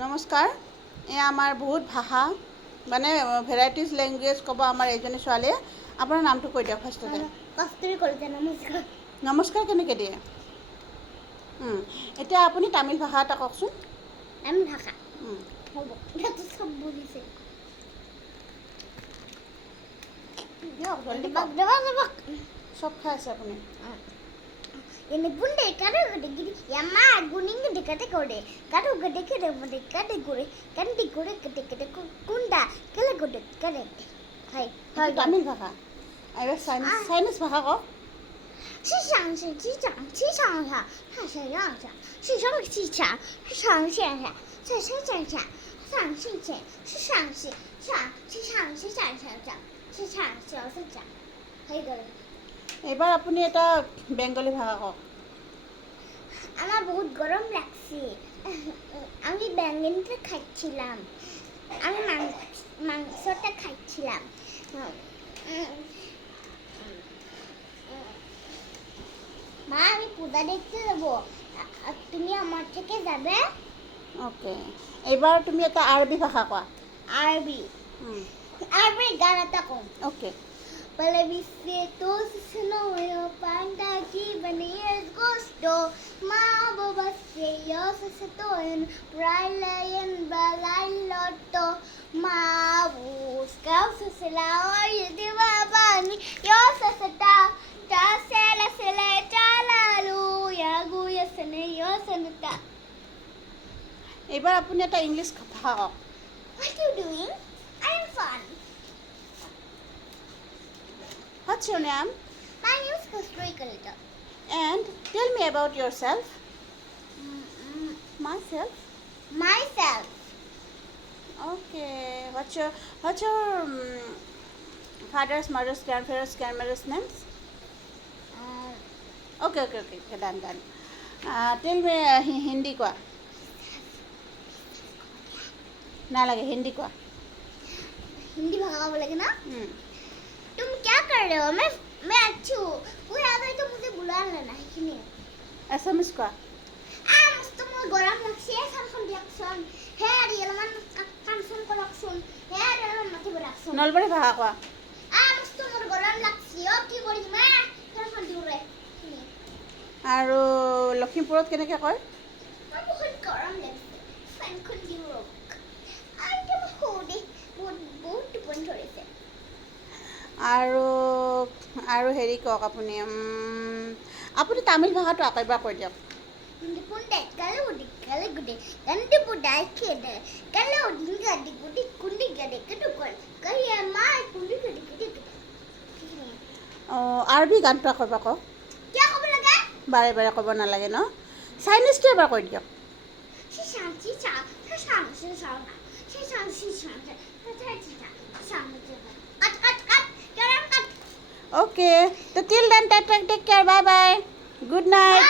নমস্কাৰ। আমাৰ বহুত ভাষা মানে ভেৰাইটিজ লেংগুৱেজ ক'ব আমাৰ এইজনী ছোৱালীয়ে। আপোনাৰ নামটো কৈ দিয়ক ফাৰ্ষ্টতে। কস্তুৰী কলিতা। নমস্কাৰ। নমস্কাৰ কেনেকৈ দিয়ে? এতিয়া আপুনি তামিল ভাষা এটা কওকচোন। তামিল ভাষা হ'ব, ইয়াতো চব বুজিছে। দিয়ক জলদি দেবাক কওক। দেবাক দেবাক চব খাই আছে আপুনি। ini bunde kado gede gede yamma guning gede kate kode kado gede kede bunde kade gure kandi gure gede gede kunda kele gede kade hai hai Tamil ভাষা আৰু চাইনিজ ভাষা কওক। 是上是机长机上下他是让下是上机场是上线下是上线下上线线是上是上是上是上上上是上小是长还有个 এইবাৰ আপুনি এটা বেংগলী ভাষা কওক। আমার বহুত গরম লাগছে আমি ব্যাঙ্গনটা খাচ্ছিলাম আমি মাংসটা খাচ্ছিলাম মা আমি পূজা দেখতে যাবো তুমি আমার থেকে যাবে ওকে এইবাৰ তুমি এটা আৰবী ভাষা কোৱা। আরবি আরবি গান এটা কম okay Plebiscitos no panda que venies gusto ma bobas que yo se setoen praileyen balai lotto ma busca se la oye de babani yo se seta ta se la lu ya guya se ne yo se neta. এইবাৰ আপুনি এটা English ভাষা কওক। What are you doing? I am fun. What's your name? My name is Kasturi Kalita. And tell me about yourself. Myself. Myself. Okay. What's your father's, mother's, grandfather's, grandmother's names? Okay. Done. Tell me Hindi কোৱা। নালাগে হিন্দী কোৱা। हिंदी भाषा का बोलेगा ना तुम क्या कर रहे हो मैं अच्छी हूँ कोई आ गई तो मुझे बुला लेना है कि नहीं এছামিজ কোৱা। मस्त मैं गरम लगছে সানখন দিয়াকচোন হে ৰিয়েলমান কানচন কৰকচোন হে ৰিয়েলমান মাথি বৰাকচোন নলবাৰী ভাষা কোৱা। মস্ত মোৰ গৰম লাগছে কি কৰিম কানচন দিউৰে আৰু লখিমপুৰত কেনেকৈ কয়? মোৰ বহুত গৰম লাগিছে ফেনখন দিউ আইটো খুদি বহুত টোপনি ধৰিছে আৰু হেৰি কওক আপুনি আপুনি তামিল ভাষাটো আকৌ এবাৰ কৈ দিয়ক। Punde kale gude gande budai kede kale odin gade gude kundi gade kedu kon kaya mai kundi gade gade আৰবী গানটো আকৌ এবাৰ কওক। क्या কব লাগে বাৰে বাৰে ক'ব নালাগে ন। চাইনিজটো এবাৰ কৈ দিয়ক। Okay. So till then, take care. Bye. Good night.